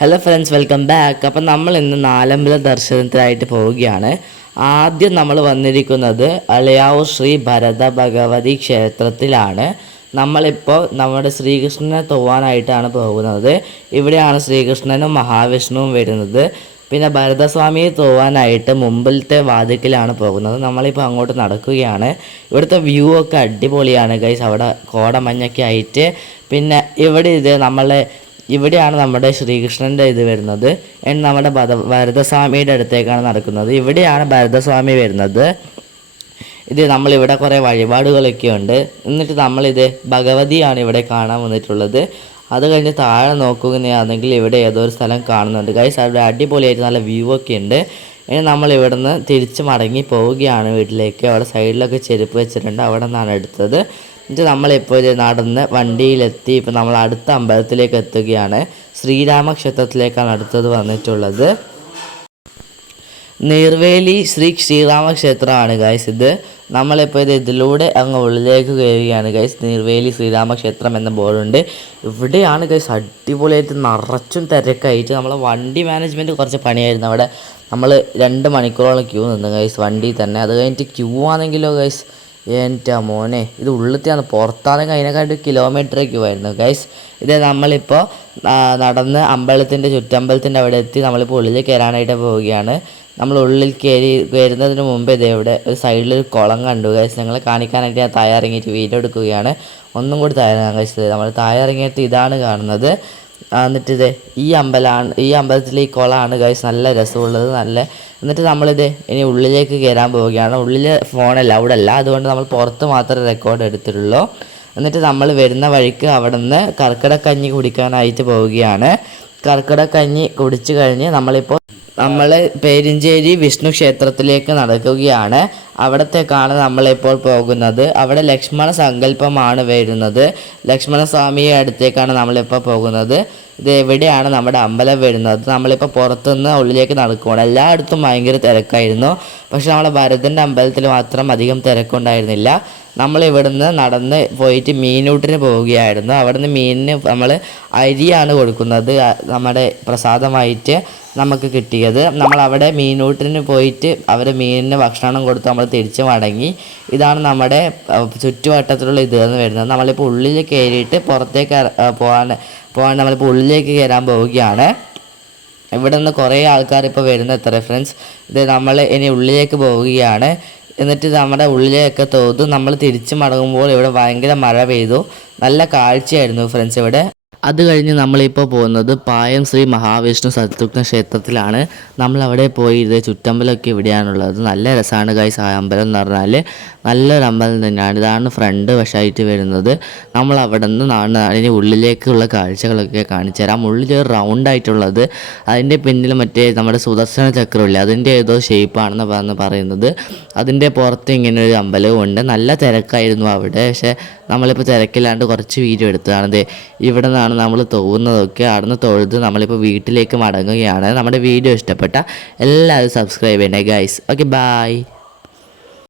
Hello friends, welcome back. അപ്പം നമ്മൾ ഇന്ന് നാലമ്പല ദർശനത്തിനായിട്ട് പോവുകയാണ്. ആദ്യം നമ്മൾ വന്നിരിക്കുന്നത് അളയാവൂർ ശ്രീ ഭരത ഭഗവതി ക്ഷേത്രത്തിലാണ്. നമ്മളിപ്പോൾ നമ്മുടെ ശ്രീകൃഷ്ണനെ തൊവാനായിട്ടാണ് പോകുന്നത്. ഇവിടെയാണ് ശ്രീകൃഷ്ണനും മഹാവിഷ്ണുവും വരുന്നത്. പിന്നെ ഭരതസ്വാമിയെ തൊവാനായിട്ട് മുമ്പിലത്തെ വാതിക്കലാണ് പോകുന്നത്. നമ്മളിപ്പോൾ അങ്ങോട്ട് നടക്കുകയാണ്. ഇവിടുത്തെ വ്യൂ ഒക്കെ അടിപൊളിയാണ് ഗൈസ്. അവിടെ കോടമഞ്ഞൊക്കെ ആയിട്ട്. പിന്നെ ഇവിടെയാണ് നമ്മുടെ ശ്രീകൃഷ്ണൻ്റെ ഇത് വരുന്നത്. നമ്മുടെ ഭരതസ്വാമിയുടെ അടുത്തേക്കാണ് നടക്കുന്നത്. ഇവിടെയാണ് ഭരതസ്വാമി വരുന്നത്. നമ്മളിവിടെ കുറേ വഴിപാടുകളൊക്കെ ഉണ്ട്. എന്നിട്ട് നമ്മളിത് ഭഗവതിയാണ് ഇവിടെ കാണാൻ വന്നിട്ടുള്ളത്. അത് കഴിഞ്ഞ് താഴെ നോക്കുകയാണെങ്കിൽ ഇവിടെ ഏതോ ഒരു സ്ഥലം കാണുന്നുണ്ട് ഗൈസ്. അവിടെ അടിപൊളിയായിട്ട് നല്ല വ്യൂ ഒക്കെ ഉണ്ട്. ഇനി നമ്മൾ ഇവിടുന്ന് തിരിച്ച് മടങ്ങി പോവുകയാണ് വീട്ടിലേക്ക്. അവിടെ സൈഡിലൊക്കെ ചെരുപ്പ് വെച്ചിട്ടുണ്ട്, അവിടെ നിന്നാണ് എടുത്തത്. എന്നിട്ട് നമ്മളിപ്പോൾ നടന്ന് വണ്ടിയിലെത്തി. ഇപ്പോൾ നമ്മൾ അടുത്ത അമ്പലത്തിലേക്ക് എത്തുകയാണ്. ശ്രീരാമക്ഷേത്രത്തിലേക്കാണ് അടുത്തത് വന്നിട്ടുള്ളത്. നീർവേലി ശ്രീരാമക്ഷേത്രമാണ് ഗൈസ് ഇത്. നമ്മളിപ്പോൾ ഇതിലൂടെ അങ്ങ് ഉള്ളിലേക്ക് കയറുകയാണ് ഗൈസ്. നീർവേലി ശ്രീരാമക്ഷേത്രം എന്ന ബോർഡുണ്ട്. ഇവിടെയാണ് ഗൈസ് അടിപൊളിയായിട്ട് നിറച്ചും തിരക്കായിട്ട്. നമ്മളെ വണ്ടി മാനേജ്മെൻറ്റ് കുറച്ച് പണിയായിരുന്നു. അവിടെ നമ്മൾ 2 മണിക്കൂറോളം ക്യൂ നിന്ന് ഗൈസ് വണ്ടി തന്നെ. അത് കഴിഞ്ഞിട്ട് ക്യൂ ആണെങ്കിലോ ഗൈസ്, എൻ്റെ മോനെ, ഇത് ഉള്ളിലത്തെയാണ്. പുറത്താണെങ്കിൽ അതിനെക്കാട്ടി കിലോമീറ്റർ ക്യൂ ആയിരുന്നു ഗൈസ്. നമ്മളിപ്പോൾ നടന്ന് അമ്പലത്തിൻ്റെ ചുറ്റമ്പലത്തിൻ്റെ അവിടെ എത്തി. നമ്മളിപ്പോൾ ഉള്ളിൽ കയറാനായിട്ട് പോവുകയാണ്. നമ്മൾ ഉള്ളിൽ കയറുന്നതിന് മുമ്പ് ഇവിടെ ഒരു സൈഡിലൊരു കുളം കണ്ടു ഗൈസ്. ഞങ്ങളെ കാണിക്കാനായിട്ട് ഞാൻ താഴെ ഇറങ്ങിയിട്ട് വീഡിയോ എടുക്കുകയാണ്. ഒന്നും കൂടി താഴെ ഗൈസ്. നമ്മൾ താഴെ ഇറങ്ങിയിട്ട് ഇതാണ് കാണുന്നത്. എന്നിട്ട് ഈ അമ്പലത്തിലെ ഈ കുളമാണ് ഗൈസ്. നല്ല രസമുള്ളത്. എന്നിട്ട് ഇനി ഉള്ളിലേക്ക് കയറാൻ പോവുകയാണ്. ഉള്ളിൽ ഫോണല്ല, അവിടെ അല്ല. അതുകൊണ്ട് നമ്മൾ പുറത്ത് മാത്രമേ റെക്കോർഡ് എടുത്തിട്ടുള്ളൂ. എന്നിട്ട് നമ്മൾ വരുന്ന വഴിക്ക് അവിടെ നിന്ന് കർക്കിടക്കഞ്ഞി കുടിക്കാനായിട്ട് പോവുകയാണ്. കർക്കിടക്കഞ്ഞി കുടിച്ചു കഴിഞ്ഞ് നമ്മൾ പേരിഞ്ചേരി വിഷ്ണു ക്ഷേത്രത്തിലേക്ക് നടക്കുകയാണ്. അവിടത്തേക്കാണ് നമ്മളിപ്പോൾ പോകുന്നത്. അവിടെ ലക്ഷ്മണ സങ്കല്പമാണ് വരുന്നത്. ലക്ഷ്മണസ്വാമിയെ അടുത്തേക്കാണ് നമ്മളിപ്പോൾ പോകുന്നത്. എവിടെയാണ് നമ്മുടെ അമ്പലം വരുന്നത്. നമ്മളിപ്പോൾ പുറത്തുനിന്ന് ഉള്ളിലേക്ക് നടക്കുകയാണ്. എല്ലായിടത്തും ഭയങ്കര തിരക്കായിരുന്നു. പക്ഷെ നമ്മളെ ഭരതൻ്റെ അമ്പലത്തിൽ മാത്രം അധികം തിരക്കുണ്ടായിരുന്നില്ല. നമ്മളിവിടുന്ന് നടന്ന് പോയിട്ട് മീനൂട്ടിന് പോവുകയായിരുന്നു. അവിടുന്ന് മീനിന് നമ്മൾ അരിയാണ് കൊടുക്കുന്നത്, നമ്മുടെ പ്രസാദമായിട്ട് നമുക്ക് കിട്ടിയത്. നമ്മളവിടെ മീനൂട്ടിന് പോയിട്ട് അവർ മീനിന് ഭക്ഷണം കൊടുത്ത് നമ്മൾ തിരിച്ച് മടങ്ങി. ഇതാണ് നമ്മുടെ ചുറ്റുവട്ടത്തിലുള്ള ഇതെന്ന് വരുന്നത്. നമ്മളിപ്പോൾ ഉള്ളിൽ കയറിയിട്ട് പുറത്തേക്ക് പോകാൻ നമ്മളിപ്പോൾ ഉള്ളിലേക്ക് കയറാൻ പോവുകയാണ്. ഇവിടെ നിന്ന് കുറേ ആൾക്കാർ ഇപ്പോൾ വരുന്നത് ഫ്രണ്ട്സ്. നമ്മൾ ഇനി ഉള്ളിലേക്ക് പോവുകയാണ്. എന്നിട്ട് നമ്മുടെ ഉള്ളിലേക്ക് തോതു നമ്മൾ തിരിച്ച് മടങ്ങുമ്പോൾ ഇവിടെ ഭയങ്കര മഴ പെയ്തു. നല്ല കാഴ്ചയായിരുന്നു ഫ്രണ്ട്സ് ഇവിടെ. അത് കഴിഞ്ഞ് നമ്മളിപ്പോൾ പോകുന്നത് പായം ശ്രീ മഹാവിഷ്ണു ശത്രുഘ്ന ക്ഷേത്രത്തിലാണ്. നമ്മളവിടെ പോയി ചുറ്റമ്പലമൊക്കെ ഇവിടെയാണുള്ളത്. നല്ല രസമാണ് ഗൈസ്. ആ അമ്പലം എന്ന് പറഞ്ഞാൽ നല്ലൊരു അമ്പലം തന്നെയാണ്. ഇതാണ് ഫ്രണ്ട് വശമായിട്ട് വരുന്നത്. നമ്മൾ അവിടെ നിന്ന് അതിന് ഉള്ളിലേക്കുള്ള കാഴ്ചകളൊക്കെ കാണിച്ചു തരാം. ഉള്ളിൽ റൗണ്ടായിട്ടുള്ളത്, അതിൻ്റെ പിന്നിൽ നമ്മുടെ സുദർശന ചക്രമില്ല, അതിൻ്റെ ഏതോ ഷേപ്പാണെന്ന് പറയുന്നത്. അതിൻ്റെ പുറത്ത് ഇങ്ങനെ ഒരു അമ്പലവും ഉണ്ട്. നല്ല തിരക്കായിരുന്നു അവിടെ. പക്ഷേ നമ്മളിപ്പോൾ തിരക്കില്ലാണ്ട് കുറച്ച് വീഡിയോ എടുത്തതാണ്. ഇവിടെ നിന്നാണ് നമ്മൾ തൊഴുന്നതൊക്കെ. അവിടുന്ന് തൊഴുത് നമ്മളിപ്പോൾ വീട്ടിലേക്ക് മടങ്ങുകയാണ്. നമ്മുടെ വീഡിയോ ഇഷ്ടപ്പെട്ട എല്ലാവരും സബ്സ്ക്രൈബ് ചെയ്യണേ ഗൈസ്. Okay, by.